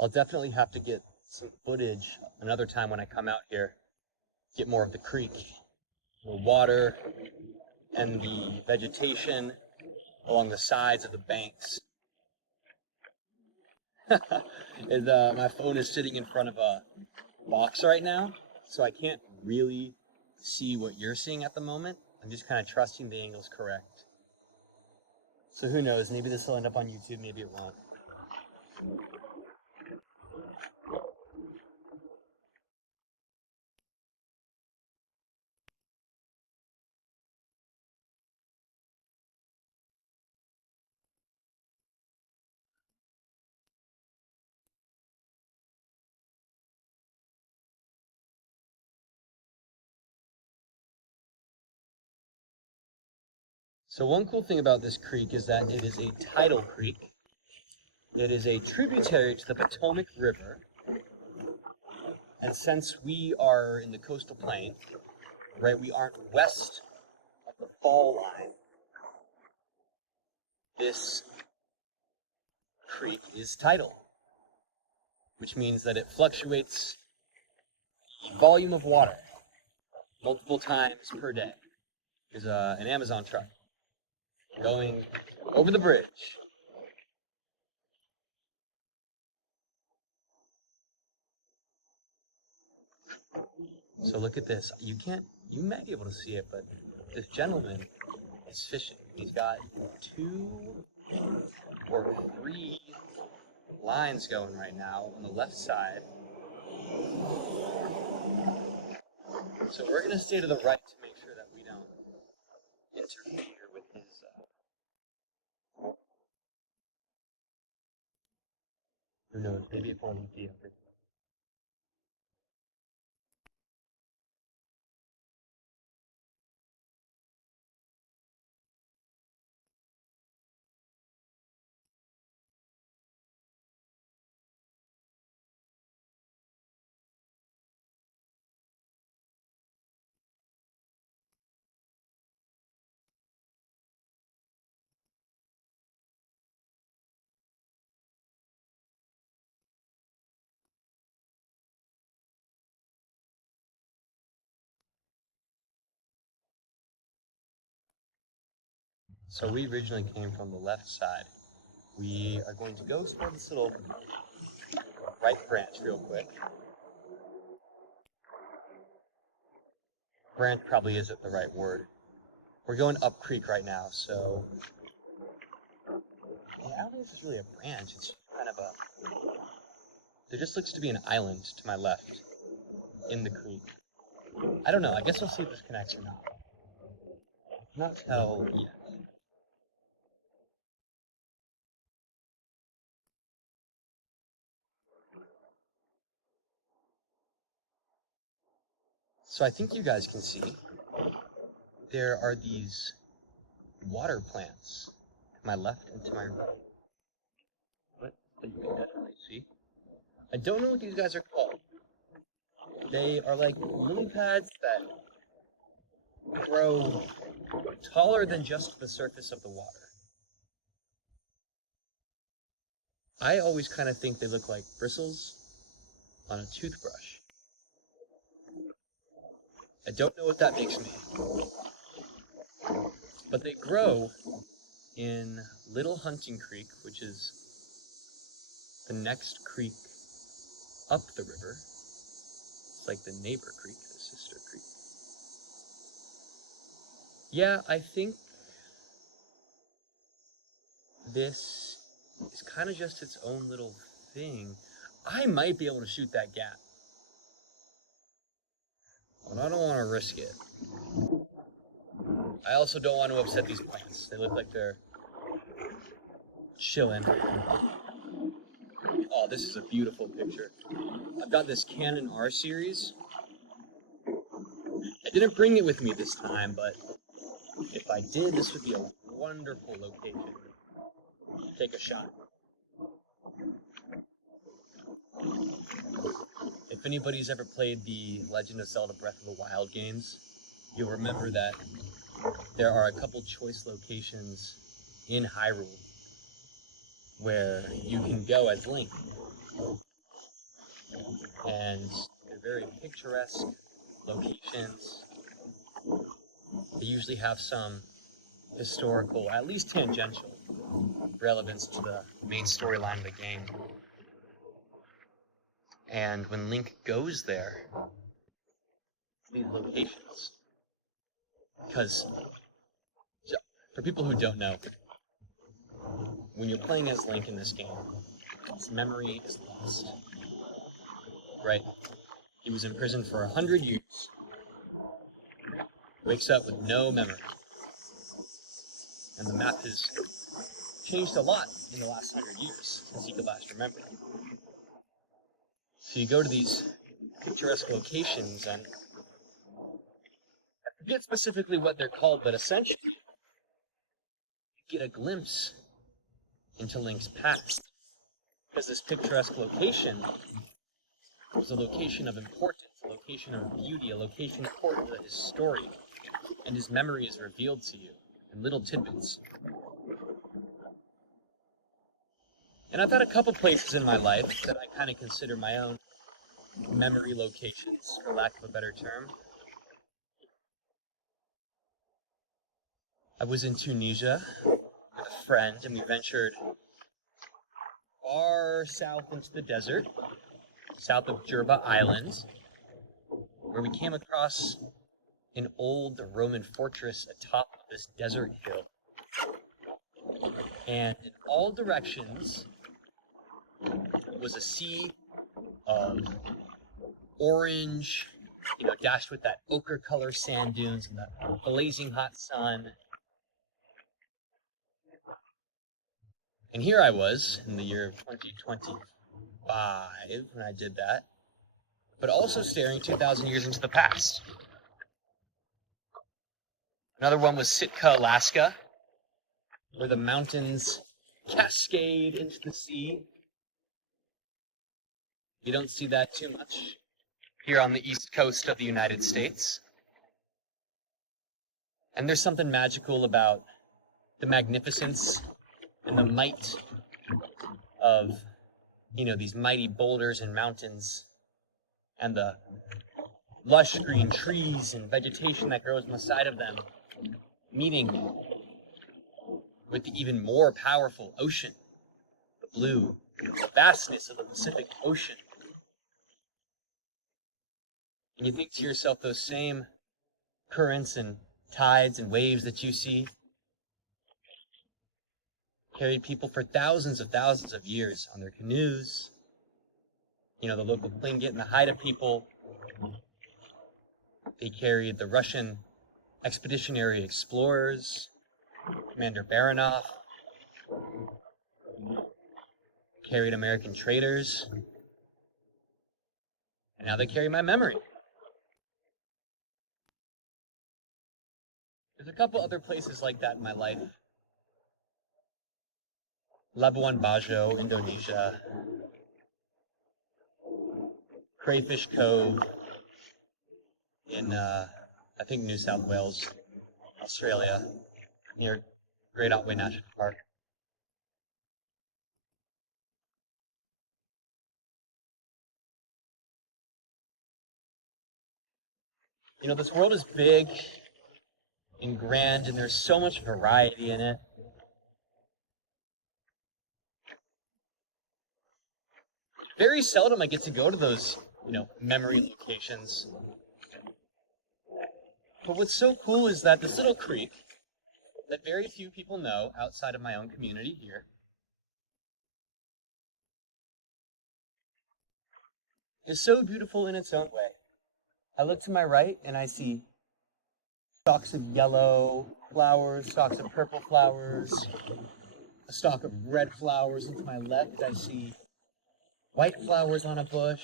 I'll definitely have to get some footage another time when I come out here, get more of the creek, the water, and the vegetation along the sides of the banks. My phone is sitting in front of a box right now, so I can't really see what you're seeing at the moment. I'm just kind of trusting the angle's correct. So who knows, maybe this will end up on YouTube, maybe it won't. So one cool thing about this creek is that it is a tidal creek. It is a tributary to the Potomac River. And since we are in the coastal plain, right, we aren't west of the fall line, this creek is tidal, which means that it fluctuates the volume of water multiple times per day. There's an Amazon truck going over the bridge. So look at this. You might be able to see it, but this gentleman is fishing. He's got 2 or 3 lines going right now on the left side. So we're gonna stay to the right to make sure that we don't interfere with his. Who knows? Maybe it won't be up. So we originally came from the left side. We are going to go explore this little right branch real quick. Branch probably isn't the right word. We're going up creek right now, so yeah, I don't think this is really a branch. It's kind of a. There just looks to be an island to my left in the creek. I don't know. I guess we'll see if this connects or not. Not tell yet. So I think you guys can see there are these water plants to my left and to my right. What? You can definitely see. I don't know what these guys are called. They are like lily pads that grow taller than just the surface of the water. I always kind of think they look like bristles on a toothbrush. I don't know what that makes me. But they grow in Little Hunting Creek, which is the next creek up the river. It's like the neighbor creek, the sister creek. Yeah, I think this is kind of just its own little thing. I might be able to shoot that gap, but I don't want to risk it. I also don't want to upset these plants. They look like they're chilling. Oh, this is a beautiful picture. I've got this Canon R series. I didn't bring it with me this time, but if I did, this would be a wonderful location to take a shot. If anybody's ever played the Legend of Zelda Breath of the Wild games, you'll remember that there are a couple choice locations in Hyrule where you can go as Link. And they're very picturesque locations. They usually have some historical, at least tangential, relevance to the main storyline of the game. And when Link goes there, these locations, because for people who don't know, when you're playing as Link in this game, his memory is lost. Right? He was in prison for 100 years. Wakes up with no memory. And the map has changed a lot in the last 100 years since he could last remember. So you go to these picturesque locations, and I forget specifically what they're called, but essentially you get a glimpse into Link's past. Because this picturesque location was a location of importance, a location of beauty, a location important to his story, and his memory is revealed to you in little tidbits. And I've had a couple places in my life that I kind of consider my own memory locations, for lack of a better term. I was in Tunisia with a friend, and we ventured far south into the desert, south of Jerba Island, where we came across an old Roman fortress atop of this desert hill. And in all directions was a sea of orange, dashed with that ochre color sand dunes and the blazing hot sun. And here I was in the year of 2025 when I did that, but also staring 2,000 years into the past. Another one was Sitka, Alaska, where the mountains cascade into the sea. You don't see that too much here on the east coast of the United States. And there's something magical about the magnificence and the might of, these mighty boulders and mountains, and the lush green trees and vegetation that grows on the side of them, meeting with the even more powerful ocean, the blue vastness of the Pacific Ocean. And you think to yourself, those same currents and tides and waves that you see carried people for thousands of years on their canoes. The local Tlingit and the Haida people, they carried the Russian expeditionary explorers, Commander Baranov, carried American traders, and now they carry my memory. There's a couple other places like that in my life. Labuan Bajo, Indonesia. Crayfish Cove in, I think, New South Wales, Australia, near Great Otway National Park. This world is big and grand, and there's so much variety in it. Very seldom I get to go to those, memory locations. But what's so cool is that this little creek that very few people know outside of my own community here is so beautiful in its own way. I look to my right and I see stalks of yellow flowers, stalks of purple flowers, a stalk of red flowers. And to my left I see white flowers on a bush.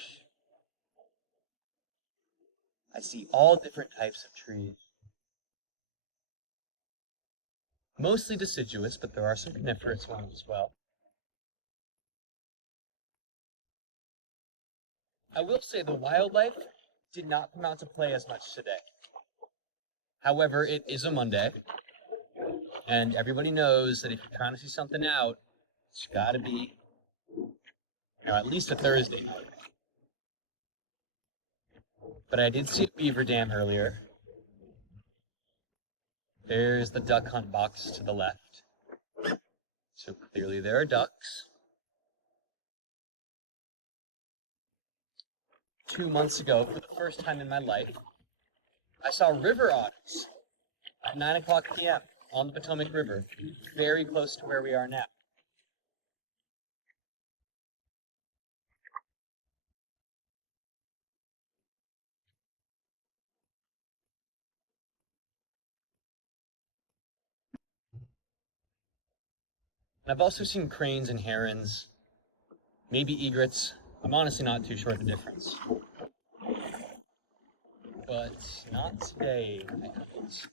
I see all different types of trees. Mostly deciduous, but there are some coniferous ones as well. I will say the wildlife did not come out to play as much today. However, it is a Monday, and everybody knows that if you're trying to see something out, it's gotta be at least a Thursday night. But I did see a beaver dam earlier. There's the duck hunt box to the left. So clearly there are ducks. 2 months ago, for the first time in my life, I saw river otters at 9 o'clock p.m. on the Potomac River, very close to where we are now. And I've also seen cranes and herons, maybe egrets. I'm honestly not too sure of the difference. But not today, I haven't.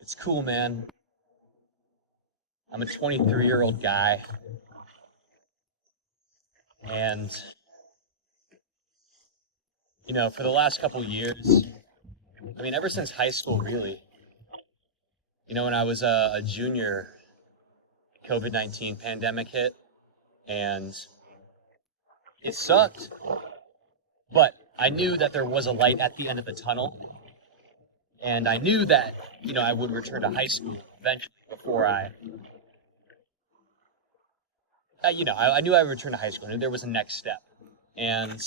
It's cool, man. I'm a 23-year-old guy, and for the last couple years, ever since high school, really, when I was a junior, COVID-19 pandemic hit, and it sucked, but I knew that there was a light at the end of the tunnel, and I knew that, I would return to high school eventually before I knew I would return to high school. I knew there was a next step. And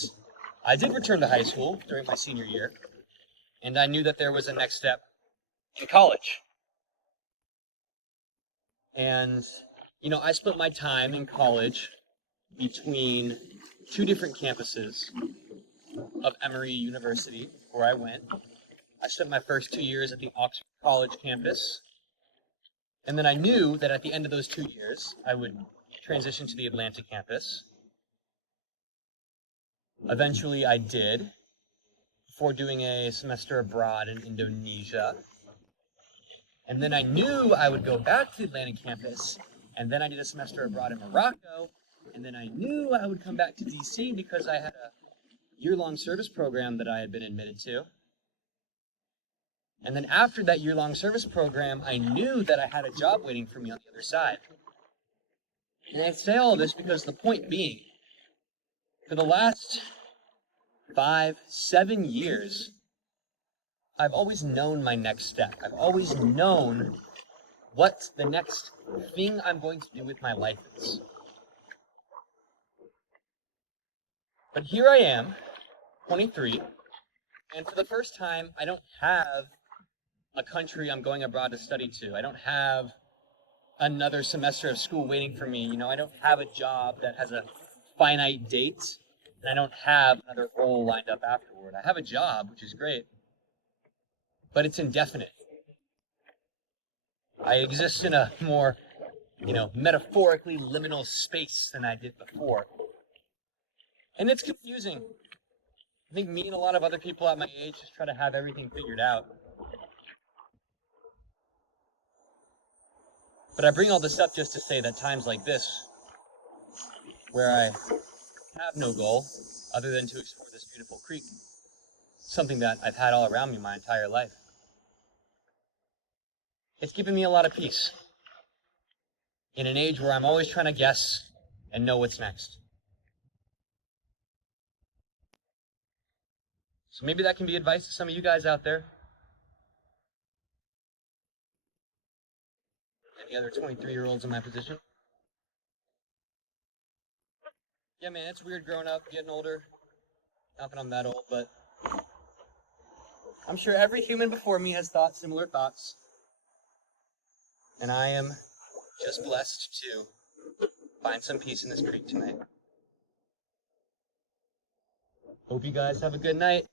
I did return to high school during my senior year, and I knew that there was a next step in college. And, I spent my time in college between two different campuses of Emory University, where I went. I spent my first 2 years at the Oxford College campus, and then I knew that at the end of those 2 years, I would transition to the Atlanta campus. Eventually, I did, before doing a semester abroad in Indonesia. And then I knew I would go back to the Atlanta campus, and then I did a semester abroad in Morocco, and then I knew I would come back to DC because I had a year-long service program that I had been admitted to. And then after that year-long service program, I knew that I had a job waiting for me on the other side. And I say all this because the point being, for the last 5, 7 years, I've always known my next step. I've always known what the next thing I'm going to do with my life is. But here I am, 23, and for the first time, I don't have a country I'm going abroad to study to. I don't have another semester of school waiting for me. I don't have a job that has a finite date, and I don't have another role lined up afterward. I have a job, which is great, but it's indefinite. I exist in a more, metaphorically liminal space than I did before. And it's confusing. I think me and a lot of other people at my age just try to have everything figured out. But I bring all this up just to say that times like this, where I have no goal other than to explore this beautiful creek, something that I've had all around me my entire life, it's given me a lot of peace in an age where I'm always trying to guess and know what's next. So maybe that can be advice to some of you guys out there. Any other 23-year-olds in my position? Yeah, man, it's weird growing up, getting older. Not that I'm that old, but I'm sure every human before me has thought similar thoughts. And I am just blessed to find some peace in this creek tonight. Hope you guys have a good night.